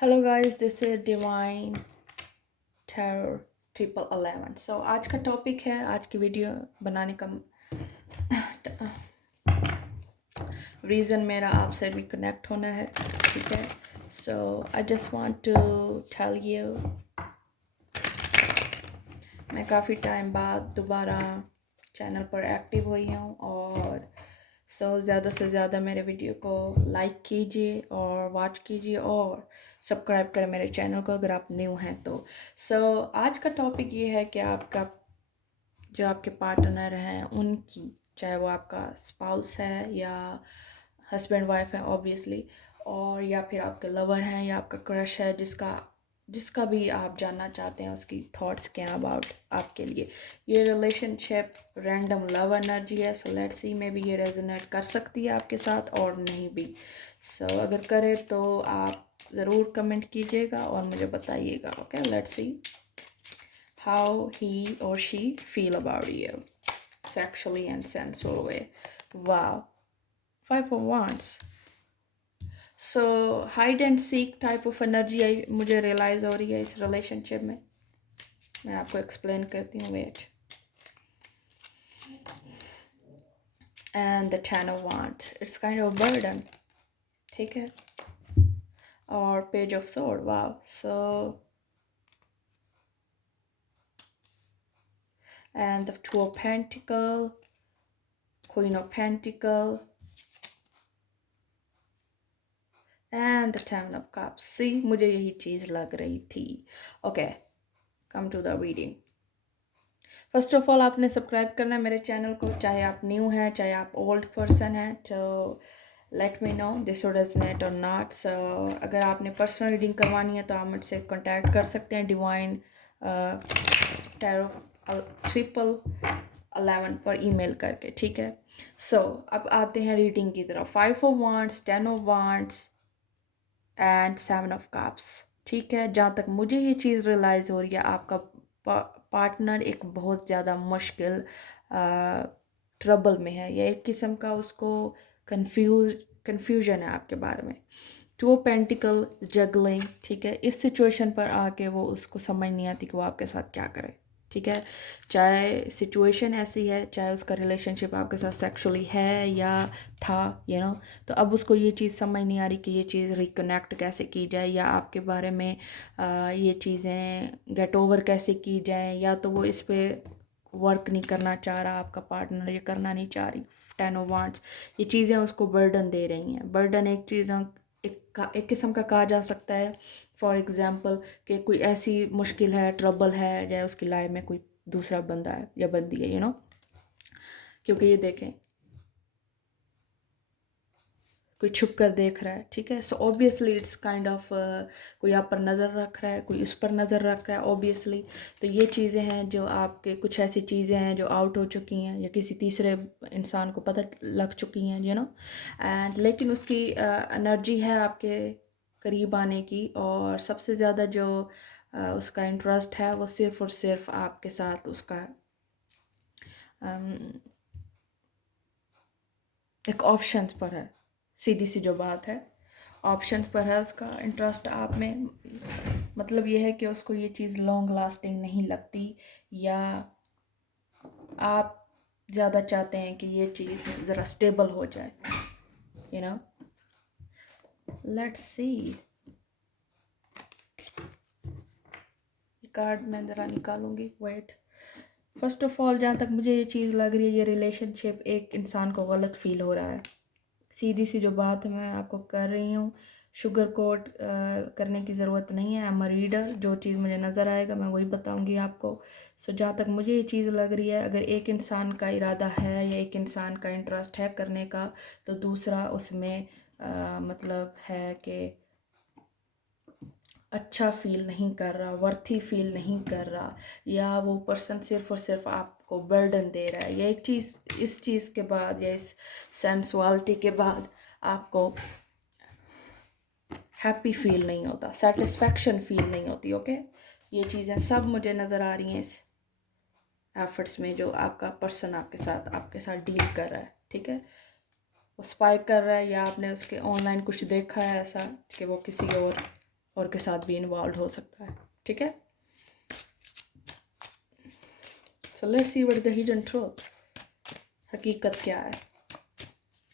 Hello guys, this is divine terror triple 11। सो आज का topic है, आज की वीडियो बनाने का रीज़न मेरा आपसे रिकनेक्ट होना है। ठीक है, so I just want to tell you, मैं काफ़ी टाइम बाद दोबारा चैनल पर एक्टिव हुई हूँ और ज़्यादा से ज़्यादा मेरे वीडियो को लाइक कीजिए और वॉच कीजिए और सब्सक्राइब करें मेरे चैनल को अगर आप न्यू हैं तो। आज का टॉपिक ये है कि आपका जो आपके पार्टनर हैं उनकी, चाहे वो आपका स्पाउस है या हस्बैंड वाइफ है ऑब्वियसली, और या फिर आपके लवर हैं या आपका क्रश है, जिसका जिसका भी आप जानना चाहते हैं उसकी थॉट्स क्या अबाउट आपके लिए। ये रिलेशनशिप रैंडम लव एनर्जी है, so let's C may be ये रेजोनेट कर सकती है आपके साथ और नहीं भी। अगर करे तो आप ज़रूर कमेंट कीजिएगा और मुझे बताइएगा। Okay, let's see how he or she feel about you sexually and sensual way. Wow, 5 of wands. Hide and seek type of energy मुझे रियलाइज हो रही है इस रिलेशनशिप में। मैं आपको एक्सप्लेन करती हूँ, wait. And the 10 of wands, it's kind of burden. ठीक है, और page of sword. Wow, and the 2 of pentacle, queen of pentacle, and the 10 of cups. See, मुझे यही चीज़ लग रही थी। Okay, come to the reading. First of all आपने सब्सक्राइब करना है मेरे चैनल को, चाहे आप न्यू हैं चाहे आप ओल्ड पर्सन हैं। तो let me know this would resonate और नॉट। अगर आपने पर्सनल रीडिंग करवानी है तो आप मुझसे कांटेक्ट कर सकते हैं डिवाइन टैरो 11 पर ईमेल करके। ठीक है, अब आते हैं रीडिंग की तरफ। 5 of wands, 10 of wands and 7 of cups। ठीक है, जहाँ तक मुझे ये चीज़ रियलाइज़ हो रही है, आपका पार्टनर एक बहुत ज़्यादा मुश्किल ट्रबल में है, या एक किस्म का उसको कन्फ्यूजन है आपके बारे में। 2 of Pentacle जगलिंग। ठीक है, इस सिचुएशन पर आके वो उसको समझ नहीं आती कि वो आपके साथ क्या करे। ठीक है, चाहे सिचुएशन ऐसी है, चाहे उसका रिलेशनशिप आपके साथ सेक्सुअली है या था, तो अब उसको ये चीज़ समझ नहीं आ रही कि ये चीज़ रिकनेक्ट कैसे की जाए, या आपके बारे में ये चीज़ें गेट ओवर कैसे की जाए, या तो वो इस पर वर्क नहीं करना चाह रहा, आपका पार्टनर ये करना नहीं चाह रही। 10 of wands, ये चीज़ें उसको बर्डन दे रही हैं। बर्डन एक चीज़ एक किस्म का कहा जा सकता है। फॉर एग्ज़ाम्पल कि कोई ऐसी मुश्किल है, ट्रबल है, या उसकी लाइफ में कोई दूसरा बंदा है या बंदी है, क्योंकि ये देखें, कोई छुप कर देख रहा है। ठीक है, so obviously it's kind of कोई आप पर नज़र रख रहा है, कोई उस पर नज़र रख रहा है ऑब्वियसली। तो ये चीज़ें हैं जो आपके, कुछ ऐसी चीज़ें हैं जो आउट हो चुकी हैं या किसी तीसरे इंसान को पता लग चुकी हैं, एंड लेकिन उसकी एनर्जी है आपके करीब आने की, और सबसे ज़्यादा जो उसका इंटरेस्ट है वो सिर्फ़ और सिर्फ आपके साथ उसका एक ऑप्शन पर है। सीधी सी जो बात है, ऑप्शन पर है उसका इंटरेस्ट आप में। मतलब ये है कि उसको ये चीज़ लॉन्ग लास्टिंग नहीं लगती, या आप ज़्यादा चाहते हैं कि ये चीज़ ज़रा स्टेबल हो जाए। You know let's see, card मैं ज़रा निकालूंगी, वेट। फर्स्ट ऑफ ऑल, जहाँ तक मुझे ये चीज़ लग रही है, ये रिलेशनशिप एक इंसान को गलत फील हो रहा है। सीधी सी जो बात है मैं आपको कर रही हूँ, शुगर कोट करने की ज़रूरत नहीं है। आई एम अ रीडर, जो चीज़ मुझे नज़र आएगा मैं वही बताऊँगी आपको। जहाँ तक मुझे ये चीज़ लग रही है, अगर एक इंसान का इरादा है या एक इंसान का इंटरेस्ट है करने का, तो दूसरा उसमें मतलब है कि अच्छा फील नहीं कर रहा, वर्थी फील नहीं कर रहा, या वो पर्सन सिर्फ और सिर्फ आपको बर्डन दे रहा है, या एक चीज़, इस चीज़ के बाद या इस सेंसुअलिटी के बाद आपको हैप्पी फील नहीं होता, सेटिस्फैक्शन फील नहीं होती। ओके, ये चीज़ें सब मुझे नज़र आ रही हैं इस एफर्ट्स में जो आपका पर्सन आपके साथ डील कर रहा है। ठीक है, वो स्पाई कर रहा है, या आपने उसके ऑनलाइन कुछ देखा है ऐसा कि वो किसी और और के साथ भी इन्वॉल्व हो सकता है, ठीक है। So let's see what is the hidden truth, हकीकत क्या है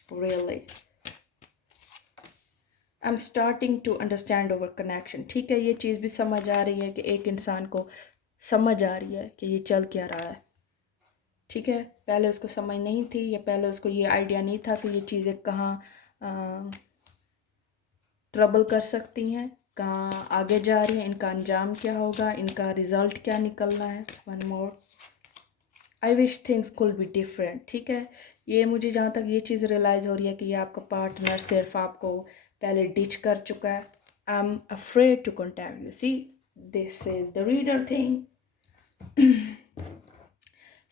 really. I am starting to understand over connection, ठीक है। ये चीज़ भी समझ आ रही है कि एक इंसान को समझ आ रही है कि ये चल क्या रहा है, ठीक है। पहले उसको समझ नहीं थी, या पहले उसको ये आइडिया नहीं था कि ये चीज़ें कहाँ ट्रबल कर सकती हैं, कहाँ आगे जा रही हैं, इनका अंजाम क्या होगा, इनका रिज़ल्ट क्या निकलना है। One more, I wish things could be different, ठीक है। ये मुझे जहाँ तक ये चीज़ रियलाइज़ हो रही है कि ये आपका पार्टनर सिर्फ आपको पहले डिच कर चुका है। I am afraid to contact you, see this is the reader thing.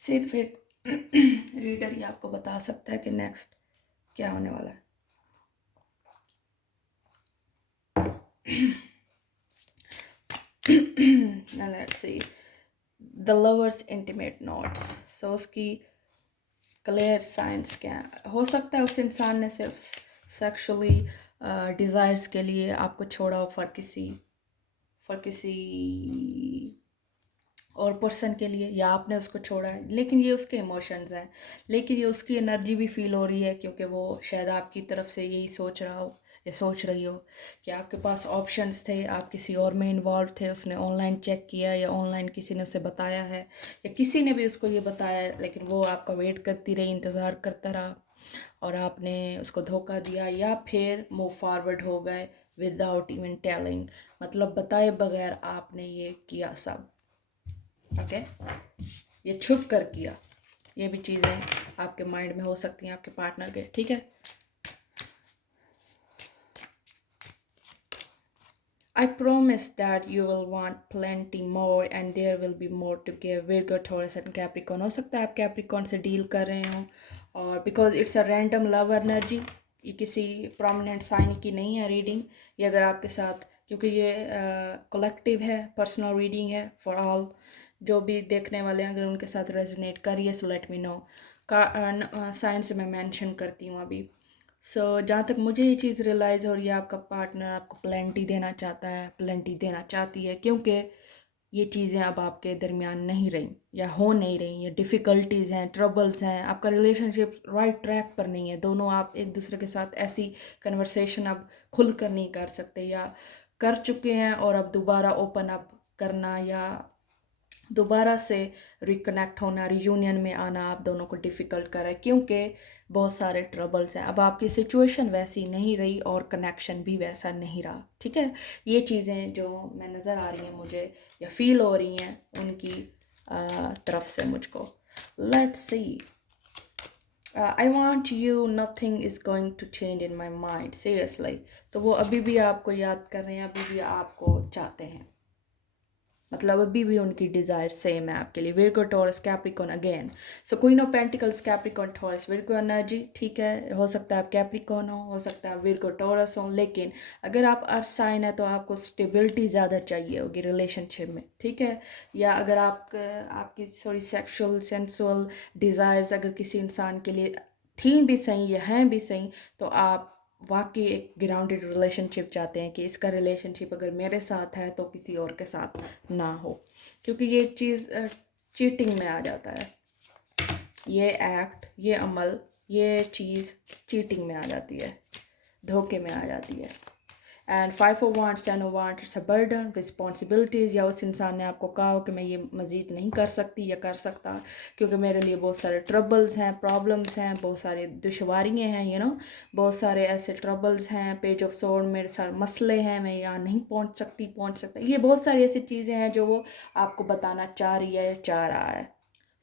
सिर्फ एक रीडर ही आपको बता सकता है कि नेक्स्ट क्या होने वाला है। Now let's see the lovers intimate notes. So उसकी क्लियर साइंस क्या हो सकता है। उस इंसान ने सिर्फ सेक्सुअली डिज़ायर्स के लिए आपको छोड़ा हो फॉर किसी और पर्सन के लिए, या आपने उसको छोड़ा है, लेकिन ये उसके इमोशंस हैं, लेकिन ये उसकी एनर्जी भी फील हो रही है, क्योंकि वो शायद आपकी तरफ से यही सोच रहा हो या सोच रही हो कि आपके पास ऑप्शंस थे, आप किसी और में इन्वॉल्व थे, उसने ऑनलाइन चेक किया या ऑनलाइन किसी ने उसे बताया है, या किसी ने भी उसको ये बताया, लेकिन वो आपका वेट करती रही, इंतज़ार करता रहा, और आपने उसको धोखा दिया, या फिर मूव फॉरवर्ड हो गए विदाउट इवन टेलिंग, मतलब बताए बगैर आपने ये किया सब, ओके। ये छुप कर किया। ये भी चीज़ें आपके माइंड में हो सकती हैं आपके पार्टनर के, ठीक है। I promise that you will want plenty more and there will be more to give. Virgo, Taurus and Capricorn, हो सकता है आप Capricorn से डील कर रहे हो, और because it's a random love energy, ये किसी prominent sign की नहीं है रीडिंग, ये अगर आपके साथ, क्योंकि ये कलेक्टिव है, पर्सनल रीडिंग है फॉर ऑल, जो भी देखने वाले हैं अगर उनके साथ रेजोनेट करिए सो लेट मी नो। का साइंस में मेंशन करती हूँ अभी। सो जहाँ तक मुझे ये चीज़ रियलाइज़ हो रही है, आपका पार्टनर आपको प्लेंटी देना चाहता है, प्लेंटी देना चाहती है, क्योंकि ये चीज़ें अब आपके दरमियान नहीं रही या हो नहीं रही, ये डिफ़िकल्टीज़ हैं, ट्रबल्स हैं, आपका रिलेशनशिप राइट ट्रैक पर नहीं है, दोनों आप एक दूसरे के साथ ऐसी कन्वर्सेशन अब खुल कर नहीं कर सकते, या कर चुके हैं और अब दोबारा ओपन अप करना या दोबारा से रिकनेक्ट होना, रियूनियन में आना आप दोनों को डिफ़िकल्ट कर रहा है, क्योंकि बहुत सारे ट्रबल्स हैं। अब आपकी सिचुएशन वैसी नहीं रही और कनेक्शन भी वैसा नहीं रहा, ठीक है। ये चीज़ें जो मैं नज़र आ रही हैं मुझे या फील हो रही हैं उनकी तरफ से मुझको। Let's see, I want you, nothing is going to change in my mind, seriously. तो वो अभी भी आपको याद कर रहे हैं, अभी भी आपको चाहते हैं, मतलब अभी भी उनकी डिज़ायर सेम है आपके लिए। Virgo, taurus, Capricorn again. So queen of pentacles, Capricorn, taurus, Virgo energy, ठीक है। हो सकता है आप कैप्रिकॉन हो सकता है आप विर्गो टॉरस हो, लेकिन अगर आप अर्थ साइन है तो आपको स्टेबिलिटी ज़्यादा चाहिए होगी रिलेशनशिप में, ठीक है। या अगर आपकी सॉरी सेक्सुअल सेंसुअल डिज़ायर्स अगर किसी इंसान के लिए थी भी सही या हैं भी सही, तो आप वाकई एक ग्राउंडेड रिलेशनशिप चाहते हैं कि इसका रिलेशनशिप अगर मेरे साथ है तो किसी और के साथ ना हो, क्योंकि ये चीज़ चीटिंग में आ जाता है, ये एक्ट, ये अमल, ये चीज़ चीटिंग में आ जाती है, धोखे में आ जाती है। And 5 of wants, 10 of wants, it's a burden, responsibilities, या उस इंसान ने आपको कहा हो कि मैं ये मज़ीद नहीं कर सकती या कर सकता, क्योंकि मेरे लिए बहुत सारे ट्रबल्स हैं, प्रॉब्लम्स हैं, बहुत सारे दुश्वारियाँ हैं, बहुत सारे ऐसे ट्रबल्स हैं, पेज ऑफ सोर्ड, मेरे सारे मसले हैं, मैं यहाँ नहीं पहुँच सकता, ये बहुत सारी ऐसी चीज़ें हैं जो वो आपको बताना चाह रही है, चाह रहा है।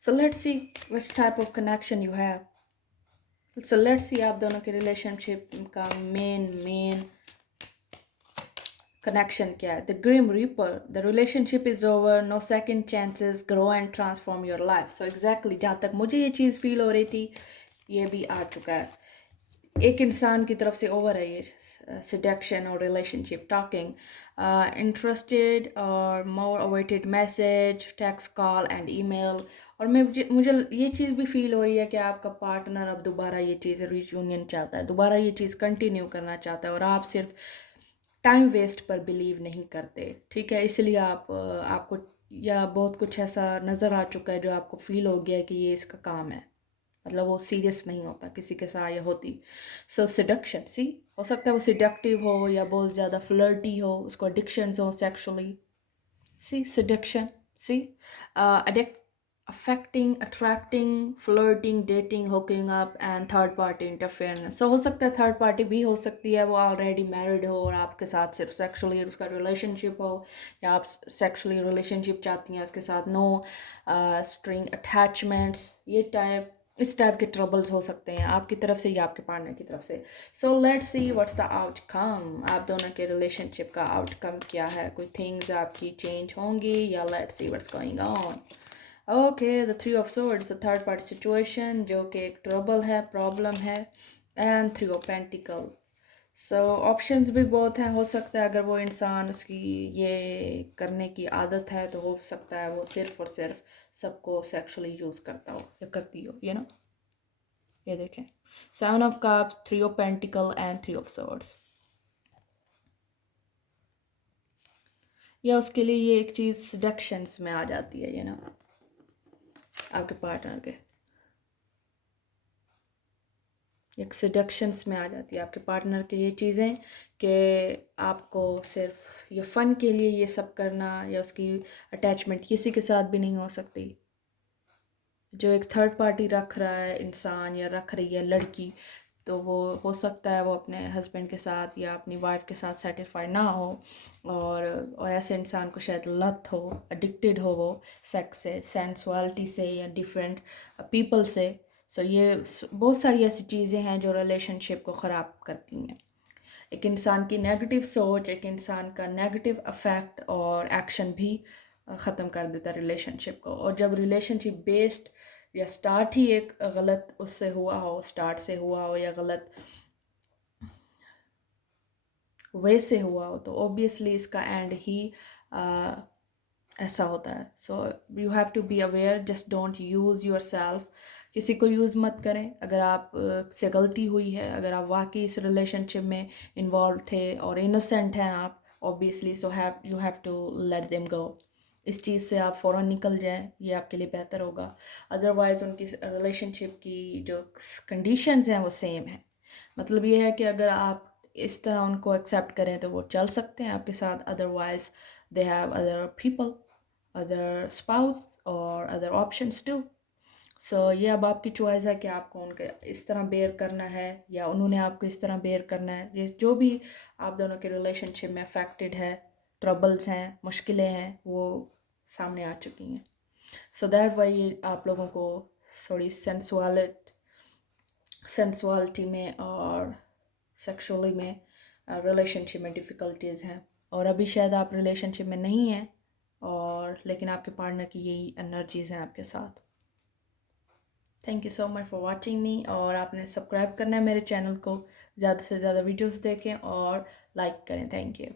So let's see which type of connection you have. So let's see आप दोनों के रिलेशनशिप का मेन कनेक्शन क्या है। The grim reaper, the relationship is over, no second chances, grow and transform your life. So exactly जहाँ तक मुझे ये चीज़ फील हो रही थी, ये भी आ चुका है। एक इंसान की तरफ से ओवर है ये सिडक्शन और रिलेशनशिप टॉकिंग, इंटरेस्टेड और more awaited message, text, call and email. और मुझे ये चीज़ भी फील हो रही है कि आपका पार्टनर अब दोबारा ये चीज़ रियूनियन चाहता है, दोबारा ये चीज़ कंटिन्यू करना चाहता है, और आप सिर्फ टाइम वेस्ट पर बिलीव नहीं करते, ठीक है। इसलिए आपको या बहुत कुछ ऐसा नज़र आ चुका है जो आपको फील हो गया है कि ये इसका काम है, मतलब वो सीरियस नहीं होता किसी के साथ या होती। सो सिडक्शन, सी, हो सकता है वो सिडक्टिव हो या बहुत ज़्यादा फ्लर्टी हो, उसको एडिक्शंस हो sexually. See, seduction. See, addict, affecting, attracting, flirting, dating, hooking up, and third party interference. So हो सकता है थर्ड पार्टी भी हो सकती है, वो ऑलरेडी मैरिड हो और आपके साथ सिर्फ सेक्सुअली उसका रिलेशनशिप हो, या आप सेक्सुअली रिलेशनशिप चाहती हैं उसके साथ, नो स्ट्रिंग अटैचमेंट्स, ये टाइप, इस टाइप के ट्रबल्स हो सकते हैं आपकी तरफ से या आपके पार्टनर की तरफ से। सो let's see what's the outcome, आप दोनों के रिलेशनशिप का आउटकम क्या है, कोई थिंग्स आपकी चेंज होंगी, या let's see what's going on. Okay, the three of swords, the third party situation जो कि एक ट्रबल है, प्रॉब्लम है, and three of pentacle. So options भी बहुत हैं, हो सकता है अगर वो इंसान उसकी ये करने की आदत है तो हो सकता है वो सिर्फ और सिर्फ सबको सेक्सुअली यूज़ करता हो या करती हो, ये देखें, seven of cups, three of pentacles and three of swords. या उसके लिए ये एक चीज़ सडक्शंस में आ जाती है, आपके पार्टनर के एक सडक्शंस में आ जाती है आपके पार्टनर की ये चीज़ें, कि आपको सिर्फ ये फ़न के लिए ये सब करना, या उसकी अटैचमेंट किसी के साथ भी नहीं हो सकती। जो एक थर्ड पार्टी रख रहा है इंसान या रख रही है लड़की, तो वो हो सकता है वो अपने हस्बैंड के साथ या अपनी वाइफ के साथ सेटिस्फाई ना हो, और ऐसे इंसान को शायद लत हो, एडिक्टेड हो वो सेक्स से, सेंसुअलिटी से या डिफरेंट पीपल से। सो ये बहुत सारी ऐसी चीज़ें हैं जो रिलेशनशिप को ख़राब करती हैं। एक इंसान की नेगेटिव सोच, एक इंसान का नेगेटिव अफेक्ट और एक्शन भी ख़त्म कर देता है रिलेशनशिप को। और जब रिलेशनशिप बेस्ड या स्टार्ट ही एक गलत उससे हुआ हो, स्टार्ट से हुआ हो या गलत वे से हुआ हो, तो ऑब्वियसली इसका एंड ही ऐसा होता है। So you have to be aware, just don't use yourself, किसी को यूज़ मत करें। अगर आप से गलती हुई है, अगर आप वाकई इस रिलेशनशिप में इन्वॉल्व थे और इनोसेंट हैं आप, obviously, so you have to let them go. इस चीज़ से आप फ़ौरन निकल जाएं, ये आपके लिए बेहतर होगा। अदरवाइज़ उनकी रिलेशनशिप की जो कंडीशंस हैं वो सेम है। मतलब ये है कि अगर आप इस तरह उनको एक्सेप्ट करें तो वो चल सकते हैं आपके साथ, otherwise they have other people, other spouse और अदर ऑप्शंस टू। सो ये अब आपकी चॉइस है कि आपको उनके इस तरह बेयर करना है या उन्होंने आपको इस तरह बेयर करना है। ये जो भी आप दोनों के रिलेशनशिप में अफेक्टेड है, ट्रबल्स हैं, मुश्किलें हैं, वो सामने आ चुकी हैं। सो दैट वाई आप लोगों को थोड़ी सेंसुअलिटी में और सेक्सुअली में रिलेशनशिप में डिफ़िकल्टीज़ हैं, और अभी शायद आप रिलेशनशिप में नहीं हैं, और लेकिन आपके पार्टनर की यही एनर्जीज़ हैं आपके साथ। Thank you so much for watching me, और आपने सब्सक्राइब करना है मेरे चैनल को, ज़्यादा से ज़्यादा वीडियोस देखें और लाइक करें। Thank you.